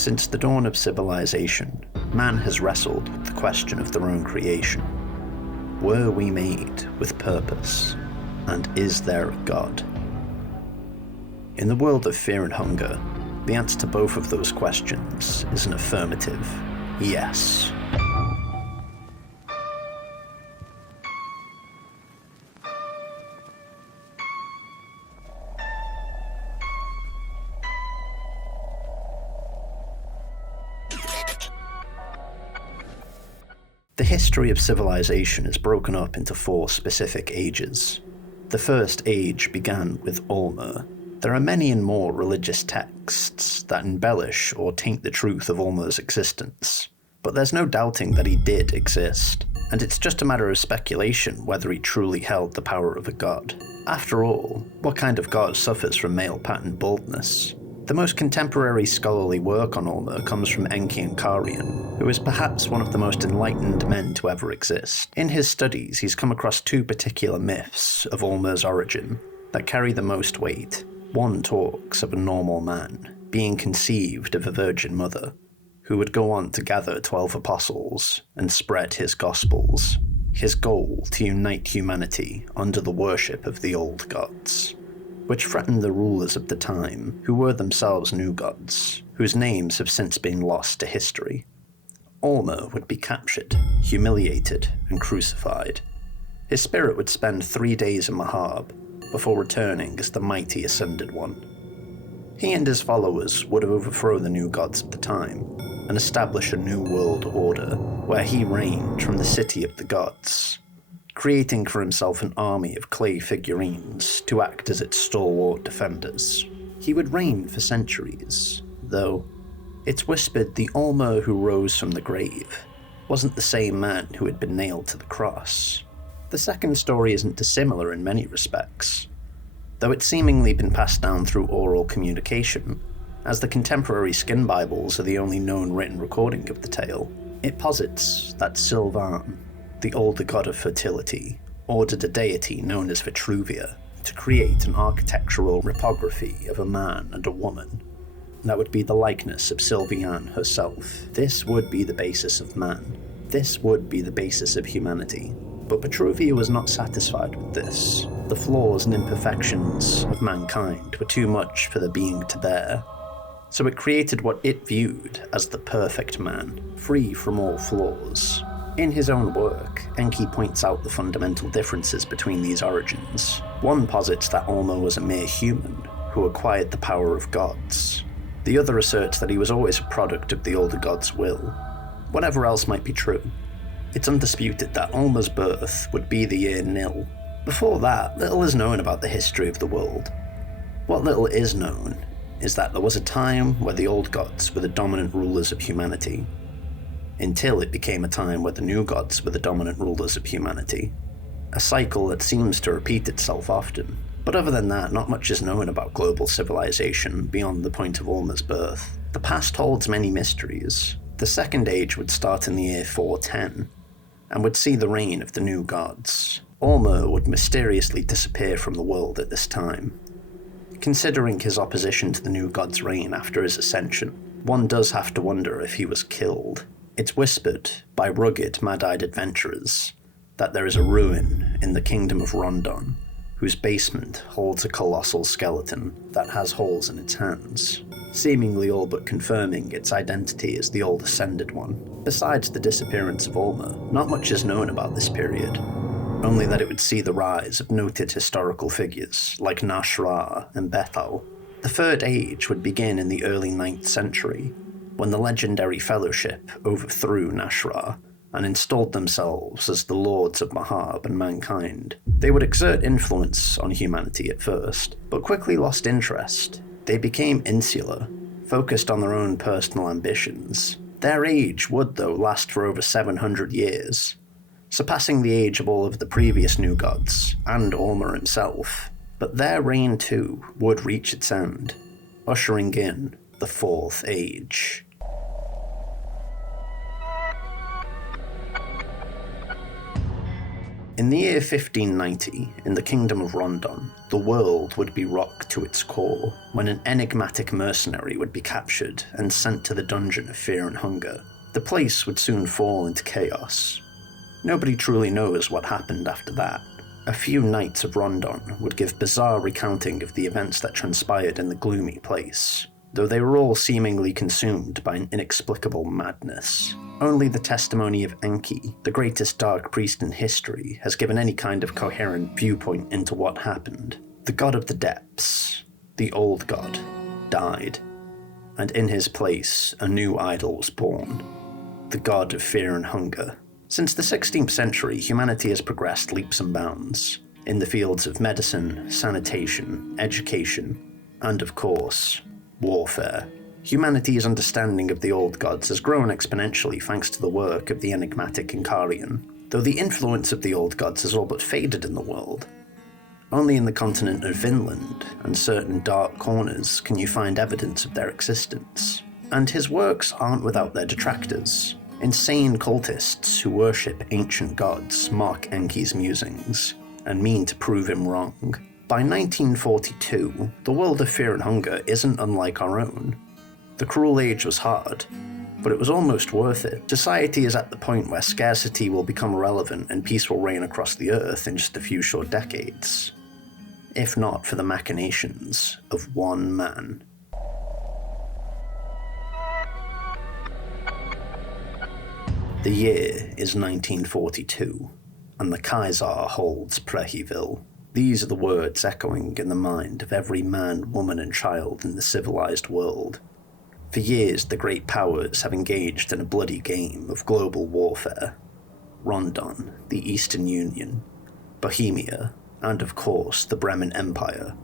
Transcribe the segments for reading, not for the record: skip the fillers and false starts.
Since the dawn of civilization, man has wrestled with the question of their own creation. Were we made with purpose? And is there a God? In the world of fear and hunger, the answer to both of those questions is an affirmative yes. The history of civilization is broken up into 4 specific ages. The first age began with Ulmer. There are many and more religious texts that embellish or taint the truth of Ulmer's existence, but there's no doubting that he did exist, and it's just a matter of speculation whether he truly held the power of a god. After all, what kind of god suffers from male pattern baldness? The most contemporary scholarly work on Ulmer comes from Enki Ankarian, who is perhaps one of the most enlightened men to ever exist. In his studies, he's come across 2 particular myths of Ulmer's origin that carry the most weight. One talks of a normal man being conceived of a virgin mother, who would go on to gather 12 apostles and spread his gospels, his goal to unite humanity under the worship of the old gods, which threatened the rulers of the time, who were themselves new gods, whose names have since been lost to history. Ulmer would be captured, humiliated, and crucified. His spirit would spend 3 days in Mahab, before returning as the mighty Ascended One. He and his followers would overthrow the new gods of the time, and establish a new world order, where he reigned from the city of the gods, creating for himself an army of clay figurines to act as its stalwart defenders. He would reign for centuries, though it's whispered the Ulmer who rose from the grave wasn't the same man who had been nailed to the cross. The second story isn't dissimilar in many respects, though it's seemingly been passed down through oral communication, as the contemporary skin Bibles are the only known written recording of the tale. It posits that Sylvan, the older god of fertility, ordered a deity known as Vitruvia to create an architectural reprography of a man and a woman that would be the likeness of Sylviane herself. This would be the basis of man. This would be the basis of humanity. But Vitruvia was not satisfied with this. The flaws and imperfections of mankind were too much for the being to bear, so it created what it viewed as the perfect man, free from all flaws. In his own work, Enki points out the fundamental differences between these origins. One posits that Ulmer was a mere human who acquired the power of gods. The other asserts that he was always a product of the older god's will. Whatever else might be true, it's undisputed that Ulmer's birth would be the year nil. Before that, little is known about the history of the world. What little is known is that there was a time where the old gods were the dominant rulers of humanity, until it became a time where the new gods were the dominant rulers of humanity. A cycle that seems to repeat itself often. But other than that, not much is known about global civilization beyond the point of Ulmer's birth. The past holds many mysteries. The Second Age would start in the year 410, and would see the reign of the new gods. Ulmer would mysteriously disappear from the world at this time. Considering his opposition to the new god's reign after his ascension, one does have to wonder if he was killed. It's whispered by rugged, mad-eyed adventurers that there is a ruin in the kingdom of Rondon, whose basement holds a colossal skeleton that has holes in its hands, seemingly all but confirming its identity as the old Ascended One. Besides the disappearance of Ulmer, not much is known about this period, only that it would see the rise of noted historical figures like Nashra and Bethel. The Third Age would begin in the early 9th century, when the legendary Fellowship overthrew Nashra and installed themselves as the lords of Mahab and mankind. They would exert influence on humanity at first, but quickly lost interest. They became insular, focused on their own personal ambitions. Their age would, though, last for over 700 years, surpassing the age of all of the previous new gods, and Ulmer himself. But their reign too would reach its end, ushering in the Fourth Age. In the year 1590, in the kingdom of Rondon, the world would be rocked to its core when an enigmatic mercenary would be captured and sent to the dungeon of fear and hunger. The place would soon fall into chaos. Nobody truly knows what happened after that. A few knights of Rondon would give bizarre recounting of the events that transpired in the gloomy place, though they were all seemingly consumed by an inexplicable madness. Only the testimony of Anarchy, the greatest dark priest in history, has given any kind of coherent viewpoint into what happened. The god of the depths, the old god, died, and in his place a new idol was born, the god of fear and hunger. Since the 16th century, humanity has progressed leaps and bounds in the fields of medicine, sanitation, education, and of course, warfare. Humanity's understanding of the old gods has grown exponentially thanks to the work of the enigmatic Incarian, though the influence of the old gods has all but faded in the world. Only in the continent of Vinland and certain dark corners can you find evidence of their existence. And his works aren't without their detractors. Insane cultists who worship ancient gods mock Enki's musings and mean to prove him wrong. By 1942, the world of fear and hunger isn't unlike our own. The cruel age was hard, but it was almost worth it. Society is at the point where scarcity will become irrelevant and peace will reign across the earth in just a few short decades, if not for the machinations of one man. The year is 1942, and the Kaiser holds Preheville. These are the words echoing in the mind of every man, woman, and child in the civilized world. For years, the great powers have engaged in a bloody game of global warfare. Rondon, the Eastern Union, Bohemia, and of course the Bremen Empire,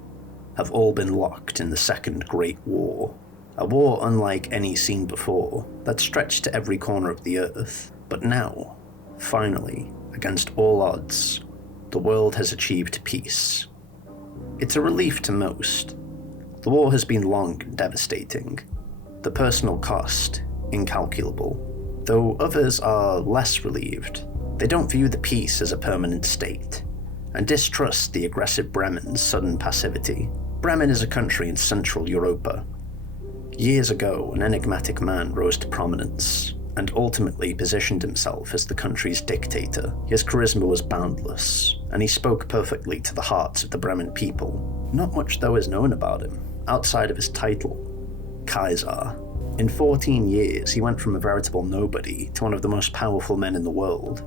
have all been locked in the Second Great War. A war unlike any seen before, that stretched to every corner of the earth. But now, finally, against all odds, the world has achieved peace. It's a relief to most. The war has been long and devastating. The personal cost, incalculable. Though others are less relieved, they don't view the peace as a permanent state, and distrust the aggressive Bremen's sudden passivity. Bremen is a country in Central Europa. Years ago, an enigmatic man rose to prominence, and ultimately positioned himself as the country's dictator. His charisma was boundless, and he spoke perfectly to the hearts of the Bremen people. Not much though is known about him, outside of his title, Kaiser. In 14 years, he went from a veritable nobody to one of the most powerful men in the world.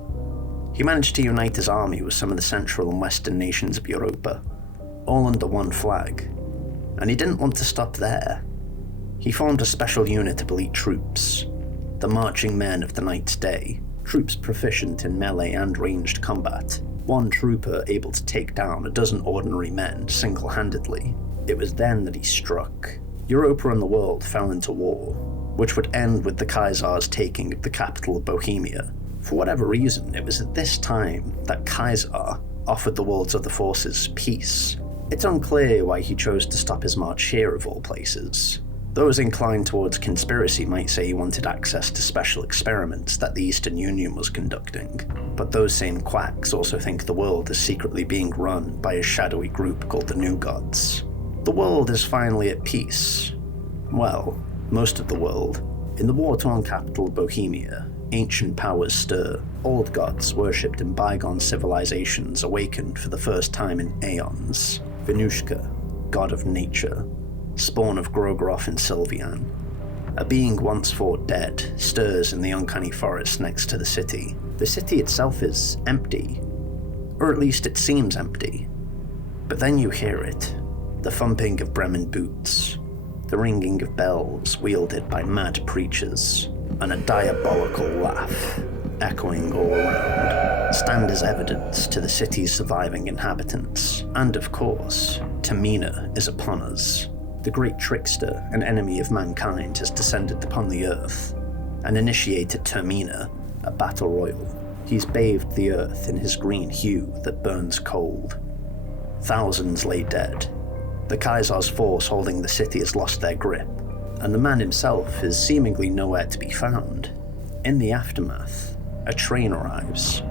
He managed to unite his army with some of the central and western nations of Europa, all under one flag. And he didn't want to stop there. He formed a special unit of elite troops, the marching men of the Night's Day, troops proficient in melee and ranged combat, one trooper able to take down a dozen ordinary men single-handedly. It was then that he struck. Europa and the world fell into war, which would end with the Kaiser's taking of the capital of Bohemia. For whatever reason, it was at this time that Kaiser offered the world's other forces peace. It's unclear why he chose to stop his march here of all places. Those inclined towards conspiracy might say he wanted access to special experiments that the Eastern Union was conducting, but those same quacks also think the world is secretly being run by a shadowy group called the New Gods. The world is finally at peace. Well, most of the world. In the war-torn capital of Bohemia, ancient powers stir. Old gods worshipped in bygone civilizations awakened for the first time in aeons. Venushka, god of nature, spawn of Grogroth and Sylvian. A being once thought dead stirs in the uncanny forest next to the city. The city itself is empty, or at least it seems empty. But then you hear it. The thumping of Bremen boots, the ringing of bells wielded by mad preachers, and a diabolical laugh echoing all around stand as evidence to the city's surviving inhabitants. And of course, Termina is upon us. The great trickster and enemy of mankind has descended upon the earth and initiated Termina, a battle royal. He's bathed the earth in his green hue that burns cold. Thousands lay dead. The Kaiser's force holding the city has lost their grip, and the man himself is seemingly nowhere to be found. In the aftermath, a train arrives,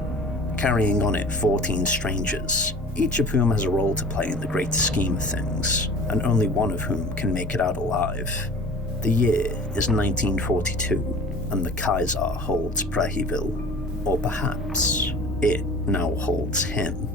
carrying on it 14 strangers, each of whom has a role to play in the greater scheme of things, and only one of whom can make it out alive. The year is 1942, and the Kaiser holds Preheville. Or perhaps it now holds him.